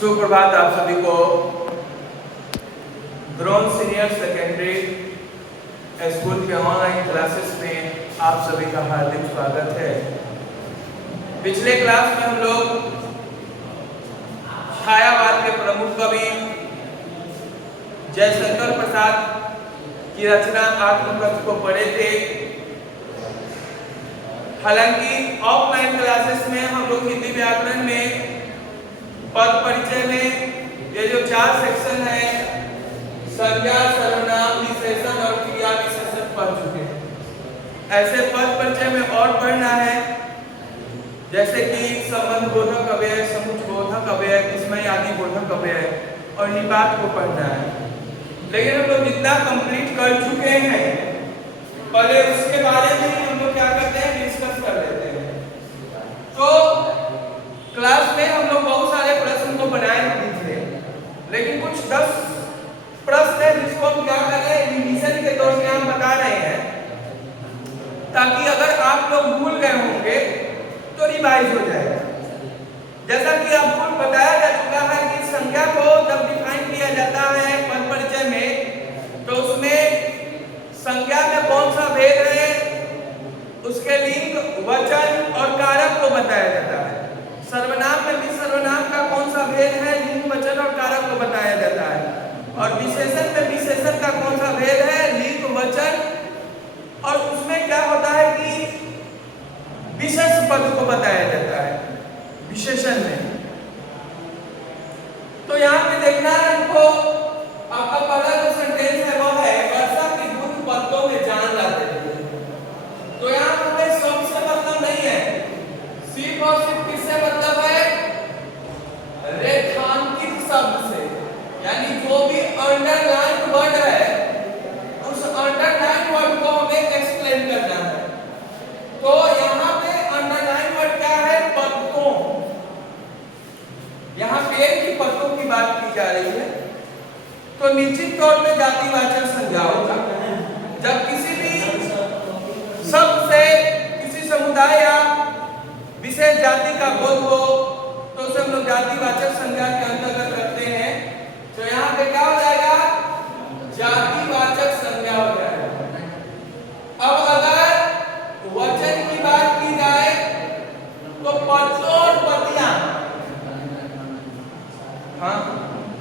सुप्रभात आप सभी को। द्रोण सीनियर सेकेंडरी स्कूल के ऑनलाइन क्लासेस में आप सभी का हार्दिक स्वागत है। पिछले क्लास में हम लोग छायावाद के प्रमुख कवि जयशंकर प्रसाद की रचना आत्मकथा को पढ़े थे। हालांकि ऑफलाइन क्लासेस में हम लोग हिंदी व्याकरण में पद परिचय में ये जो 4 सेक्शन है, संज्ञा, सर्वनाम, विशेषण और क्रिया विशेषण पढ़ चुके हैं। ऐसे पद परिचय में और पढ़ना है, जैसे कि संबंध बोधक अव्यय, समुच्चय बोधक अव्यय, विस्मय आदि बोधक अव्यय और निपात को पढ़ना है। लेकिन हम लोग जितना कंप्लीट कर चुके हैं, पहले उसके बारे में हम लोग क्या करते हैं, डिस्कस कर लेते हैं। तो क्लास में हम लोग बहुत सारे प्रश्न को बनाए थे, लेकिन कुछ 10 प्रश्न है जिसको हम क्या कर रहे हैं, रिवीजन के तौर पे हम बता रहे हैं, ताकि अगर आप लोग भूल गए होंगे तो रिवाइज हो जाएगा। जैसा कि आपको बताया जा चुका है कि संख्या को जब डिफाइन किया जाता है पद परिचय में, तो उसमें संख्या में कौन सा भेद है, उसके लिंग, वचन और कारक को बताया जाता है। सर्वनाम में भी सर्वनाम का कौन सा भेद है, लिंग, वचन और कारक को बताया जाता है। और विशेषण में विशेषण का कौन सा भेद है, लिंग, वचन, और उसमें क्या होता है कि विशेष पद को बताया जाता है विशेषण में। तो यहाँ पे देखना है इनको, आपका पहला जो सेंटेंस है वो है वर्षा की बूंद पत्तों में जान लाते थे। तो यहाँ पे सबसे मतलब नहीं है, सिर्फ और सिर्फ किससे मतलब है, रेखांकित शब्द से। यानी जो भी अंडरलाइन वर्ड है, उस अंडरलाइन वर्ड को हमें एक्सप्लेन करना है। तो यहाँ पे अंडरलाइन वर्ड क्या है, पत्तों। यहाँ पेड़ की पत्तों की बात की जा रही है। तो निश्चित तौर पे जातिवाचक संज्ञा होगा। जब किसी भी शब्द से किसी समुदाय या विशेष जाति का बोध हो, तो उसे हम लोग जातिवाचक संज्ञा के अंतर्गत रखते हैं। तो यहाँ पे क्या हो जाएगा, जातिवाचक संज्ञा हो जाएगा। अब अगर वचन की बात की जाए तो पत्तों और पत्तियां, हाँ,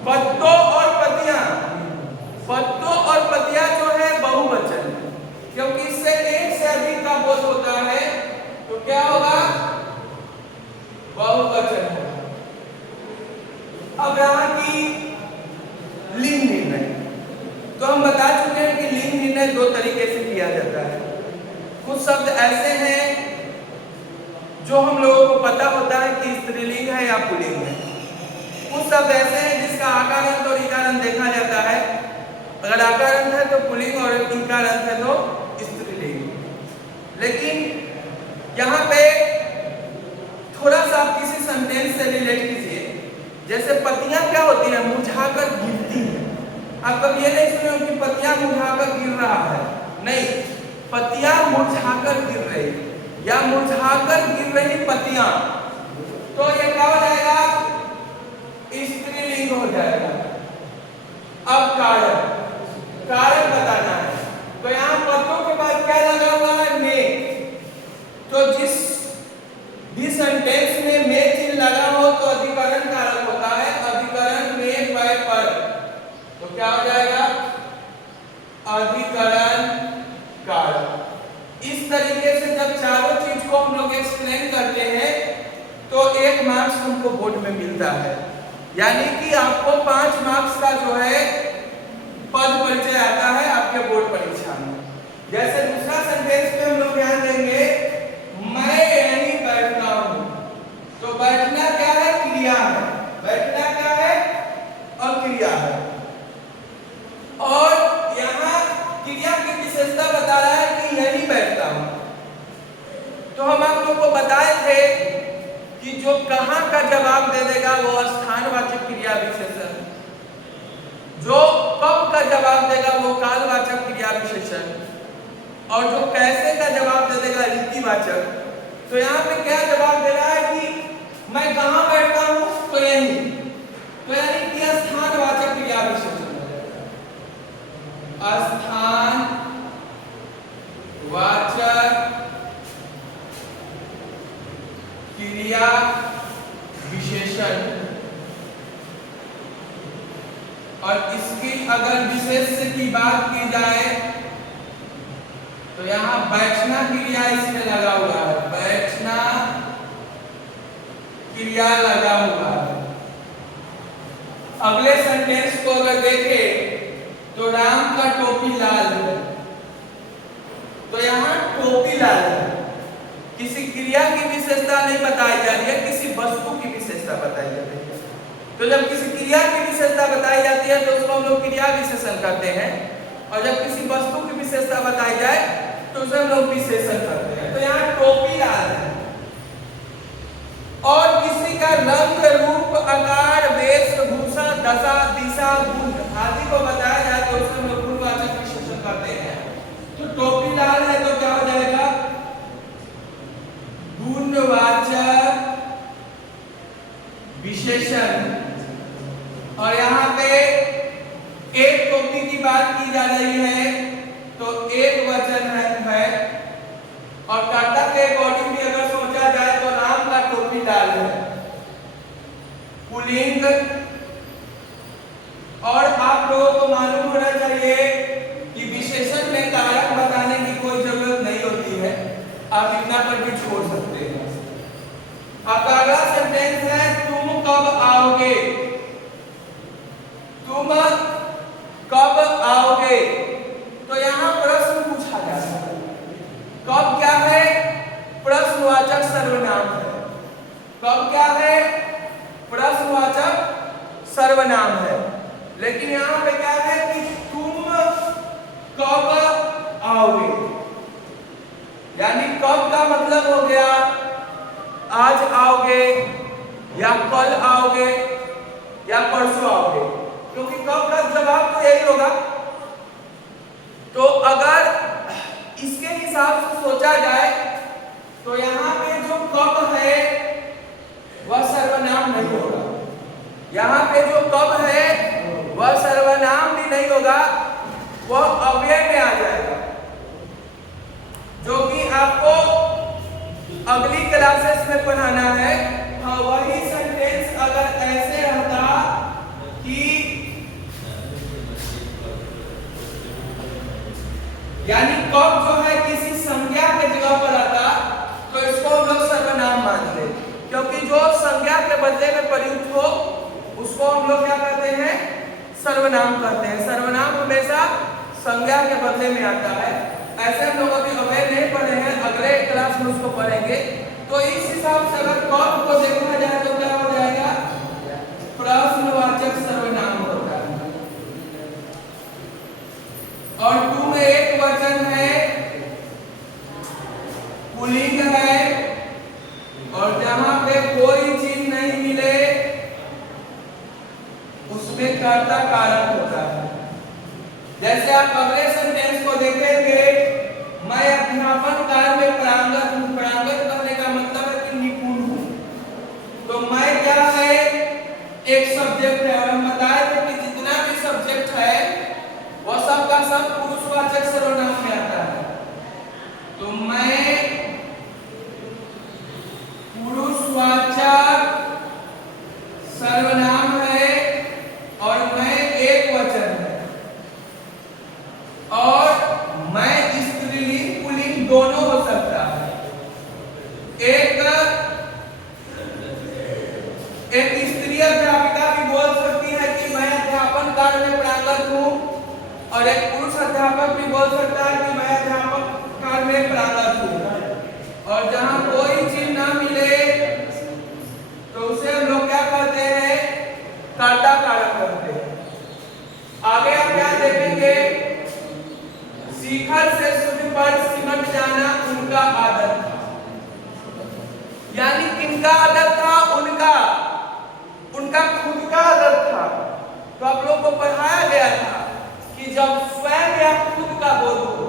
पत्तों और पत्तियां, पत्तों और पत्तियां जो है बहुवचन, क्योंकि इससे एक से अधिक का बोध होता है, तो क्या होगा, बहुवचन होगा। अब यहाँ की लिंग निर्णय, तो हम बता चुके हैं कि लिंग निर्णय 2 तरीके से किया जाता है। कुछ शब्द ऐसे हैं जो हम लोगों को पता होता है कि स्त्रीलिंग है या पुल्लिंग है। कुछ शब्द ऐसे हैं जिसका आकारांत और इकारांत देखा जाता है। अगर आकारांत है तो पुल्लिंग और इकारांत है तो स्त्रीलिंग। लेकिन यहाँ पे थोड़ा सा आप किसी सेंटेंस से रिलेट कीजिए। जैसे पत्तियां क्या होती है, मुरझाकर गिरती है। आप कभी ये नहीं सुने कि पत्तियां मुरझाकर गिर रहा है, नहीं, पत्तियां मुरझाकर गिर रही या मुरझाकर गिर रही पत्तियां। तो ये क्या हो जाएगा, स्त्रीलिंग हो जाएगा। अब कारक, कारक बताना है। तो यहाँ पत्तों के बाद क्या लगा हुआ है, में। तो जिस भी सेंटेंस में में चिन्ह लगा हो तो अधिकरण कारक होता है। अधिकरण में पर, तो क्या हो जाएगा, अधिकरण कारक। इस तरीके से जब चारों चीज को हम लोग एक्सप्लेन करते हैं तो 1 मार्क्स हमको बोर्ड में मिलता है। यानी कि आपको 5 मार्क्स का जो है पद परिचय आता है आपके बोर्ड परीक्षा में। जैसे दूसरा सेंटेंस में हम लोग ध्यान देंगे, मैं यहीं बैठता हूं। तो बैठना क्या है, क्रिया है। बैठना क्या है, और क्रिया है। और यहाँ क्रिया की विशेषता बता रहा है कि यहीं बैठता हूं। तो हम आप लोग को बताए थे कि जो कहां का जवाब दे देगा वो स्थानवाचक क्रिया विशेषण, जो कब का जवाब देगा वो कालवाचक क्रिया विशेषण, और जो कैसे का जवाब दे देगा रीतिवाचक। तो यहाँ पे क्या जवाब दे रहा है कि मैं कहाँ बैठता हूँ, तो यहीं। और इसकी अगर विशेष्य की बात की जाए तो यहाँ बैठना क्रिया इसमें लगा हुआ है, बैठना क्रिया लगा हुआ है। अगले सेंटेंस को अगर देखें तो राम का टोपी लाल है, तो यहाँ टोपी लाल है। किसी क्रिया की विशेषता नहीं बताई जा रही है, किसी वस्तु की विशेषता बताई जा रही है। तो जब किसी क्रिया की विशेषता बताई जाती है तो उसको हम लोग क्रिया विशेषण करते हैं, और जब किसी वस्तु की विशेषता बताई जाए तो उसे हम लोग विशेषण करते हैं। तो यहाँ टोपी लाल है। और किसी का रंग, रूप, आकार, वेशभूषा, दशा, दिशा, गुण आदि को बताया जाए तो उसे हम लोग गुणवाचक विशेषण करते हैं। तो टोपी लाल है तो क्या हो जाएगा? गुणवाचक विशेषण। और यहाँ पे एक टोपी की बात की जा रही है तो एक वचन है, और कर्ता के अकॉर्डिंग भी अगर सोचा जाए तो राम का टोपी लाल है, पुल्लिंग। और आप लोगों को मालूम होना चाहिए कि विशेषण में कारक बताने की कोई जरूरत नहीं होती है, आप इतना पर भी छोड़ सकते हैं। अब अगला सेंटेंस है तुम कब आओगे। तुम कब आओगे, तो यहाँ प्रश्न पूछा जाता है। कब क्या है? प्रश्नवाचक सर्वनाम है। कब क्या है? प्रश्नवाचक सर्वनाम है। लेकिन यहाँ पे क्या है कि तुम कब आओगे, यानी कब का मतलब हो गया आज आओगे या कल आओगे या परसों आओगे, क्योंकि कब का जवाब तो यही होगा। तो अगर इसके हिसाब से सोचा जाए तो यहाँ पे जो कब है वह सर्वनाम नहीं होगा। यहाँ पे जो कब है वह सर्वनाम भी नहीं होगा, वह अव्यय में आ जाएगा, जो कि आपको अगली क्लासेस में पढ़ाना है। हाँ, वही सेंटेंस अगर ऐसे रहता कि यानी कब जो है किसी संज्ञा के जगह पर आता तो इसको हम लोग सर्वनाम मानते, क्योंकि जो संज्ञा के बदले में प्रयुक्त हो उसको हम लोग क्या कहते हैं? सर्वनाम कहते हैं। सर्वनाम हमेशा संज्ञा के बदले में आता है। ऐसे हम लोग अभी अव्यय नहीं पढ़े हैं, अगले क्लास में उसको पढ़ेंगे। तो इस हिसाब से अगर कब को देखा जाए तो क्या हो जाएगा? प्रश्नवाचक सर्वनाम होता है। और तुम एक वचन है, पुल्लिंग है, और जहां पे कोई चीज नहीं मिले उसमें कर्ता कारक होता है। जैसे आप अगले सेंटेंस को देखेंगे, मैं अध्यापन काल में पारंगत हूं। पारंगत कहने का मतलब है कि निपुण हूं। तो मैं क्या है? एक सब्जेक्ट है, और हम बताए थे कि जितना भी सब्जेक्ट है वह सब का सब पुरुषवाचक सर्वनाम में आता है। तो मैं पुरुषवाचक सर्वनाम है, और मैं एक वचन है, और मैं स्त्रीलिंग पुल्लिंग दोनों हो सकता है। एक स्त्री अध्यापिका भी बोल सकती है कि मैं अध्यापन काल में पारंगत हूं, और एक पुरुष अध्यापक भी बोल सकता है कि मैं अध्यापन काल में पारंगत हूं। और जहां कोई चीज ना मिले तो उसे हम लोग क्या कहते हैं? कर्ता कारक कहते हैं। आगे आप क्या देखेंगे? शिखर से सूर्य पर सिमट जाना उनका आदत था। यानी किनका आदत था? उनका खुद का आदत था। तो आप लोग को पढ़ाया गया था कि जब स्वयं या खुद का बोध हो,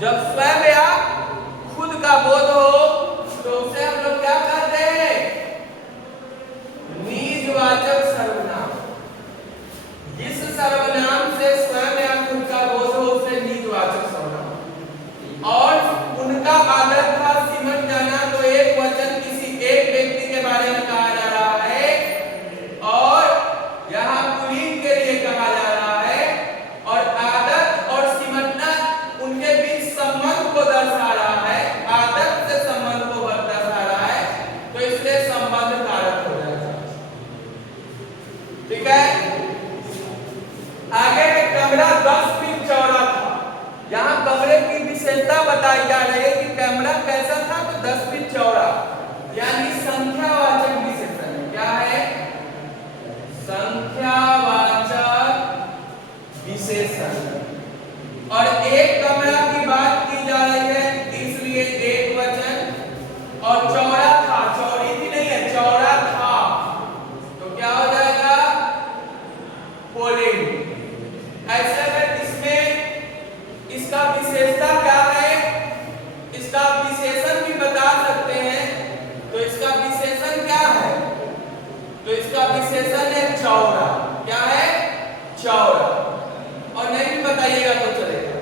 जब स्वयं या खुद का बोध हो तो उसे हम लोग क्या कहते हैं? निजवाचक सर्वनाम। जिस सर्वनाम से स्वयं या खुद का बोध हो उसे निजवाचक सर्वनाम। और उनका आदत था सिमट जाना, तो एक वचन किसी एक व्यक्ति के बारे में कहा जा रहा है, और यहाँ पुल्लिंग के लिए कहा ठीक है। आगे में कमरा 10 फीट चौड़ा था। यहाँ कमरे की विशेषता बताई जा रही है कि कमरा कैसा था, तो 10 फीट चौड़ा, यानी संख्यावाचक विशेषण है। क्या है? संख्यावाचक विशेषण। और एक कमरा की बात की जा रही है, इसलिए एक वचन। और चौड़ा था, चौड़ी भी नहीं है, चौड़ा था, तो क्या हो जाएगा? पुल्लिंग। ऐसे में इसमें इसका विशेषता क्या है, इसका विशेषण भी बता सकते हैं। तो इसका विशेषण क्या है? तो इसका विशेषण है चौड़ा। क्या है? चौड़ा। और नहीं भी बताइएगा तो चलेगा।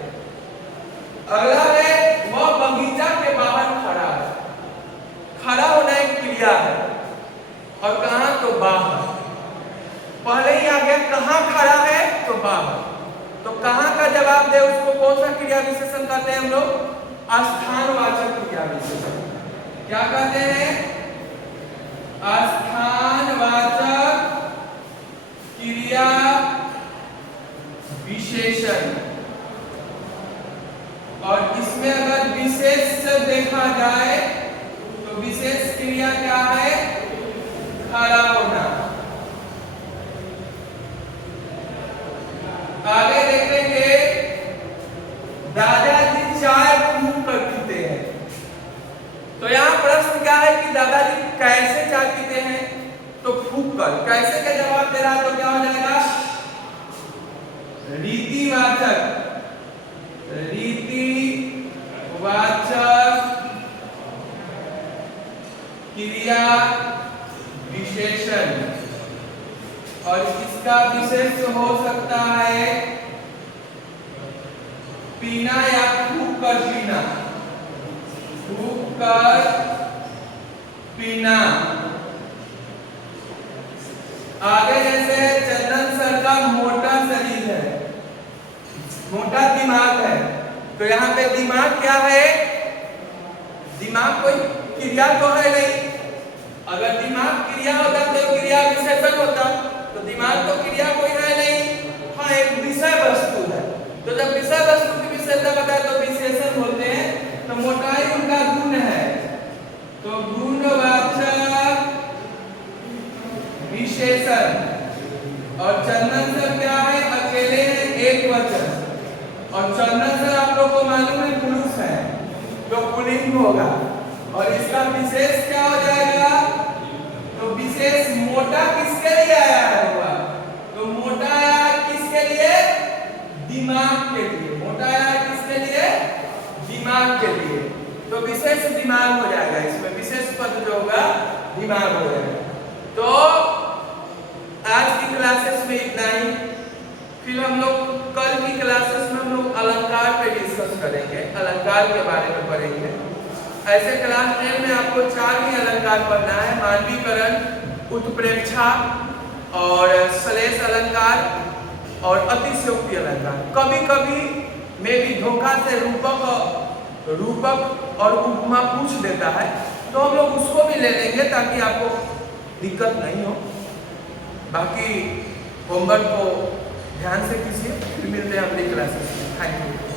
अगला है, वह बगीचा के बाहर खड़ा है। खड़ा होना एक क्रिया है, और कहां? तो बाहर। पहले ही आ गया, कहां खड़ा है? तो बाहर। तो कहां का जवाब दे, उसको कौन सा क्रिया विशेषण कहते हैं हम लोग? स्थानवाचक क्रिया विशेषण। क्या कहते हैं? स्थानवाचक क्रिया विशेषण। और इसमें अगर विशेष से देखा जाए तो विशेष क्रिया क्या है? खड़ा होना। आगे देखेंगे, दादाजी चाय फूंक कर पीते हैं। तो यहाँ प्रश्न क्या है कि दादाजी कैसे चाय पीते हैं? तो फूंक कर। कैसे का जवाब दे रहा है, तो क्या हो जाएगा? रीतिवाचक। रीतिवाचक क्रिया विशेषण। और इसका विशेष हो सकता है पीना या फूंक कर पीना। फूंक कर पीना। आगे जैसे चंदन सर का मोटा शरीर है, मोटा दिमाग है, तो यहाँ पे दिमाग क्या है? दिमाग कोई क्रिया तो है नहीं। अगर दिमाग क्रिया होता तो क्रिया विशेषण होता, तो दिमाग तो क्रिया कोई है नहीं। हाँ, एक विषय वस्तु है। तो जब विषय वस्तु की विशेषता बताए तो विशेषण बोलते हैं। तो मोटाई उनका गुण है, तो गुणवाचक विशेषण। और चंदन सर क्या है? अकेले हैं, एक वचन। और चंदन सर आप लोग को मालूम है पुरुष है, तो पुल्लिंग होगा। और इसका विशेष क्या हो जाएगा? तो विशेष मोटा किसके लिए आया है हुआ? तो मोटा आया किसके लिए? दिमाग के लिए। मोटा आया किसके लिए? दिमाग के लिए। तो विशेष दिमाग हो जाएगा, इसमें विशेष पद जो होगा दिमाग हो जाएगा। तो आज की क्लासेस में इतना ही। फिर हम लोग कल की क्लासेस में हम लोग अलंकार पे डिस्कस करेंगे, अलंकार के बारे में पढ़ेंगे। ऐसे क्लास 10 में आपको 4 ही अलंकार पढ़ना है: मानवीकरण, उत्प्रेक्षा और श्लेष अलंकार और अतिशयोक्ति अलंकार। कभी कभी में भी धोखा से रूपक और उपमा पूछ देता है, तो हम लोग उसको भी ले लेंगे ताकि आपको दिक्कत नहीं हो। बाकी होमवर्क को ध्यान से कीजिए। फिर मिलते हैं अगली क्लासेस में। Thank you.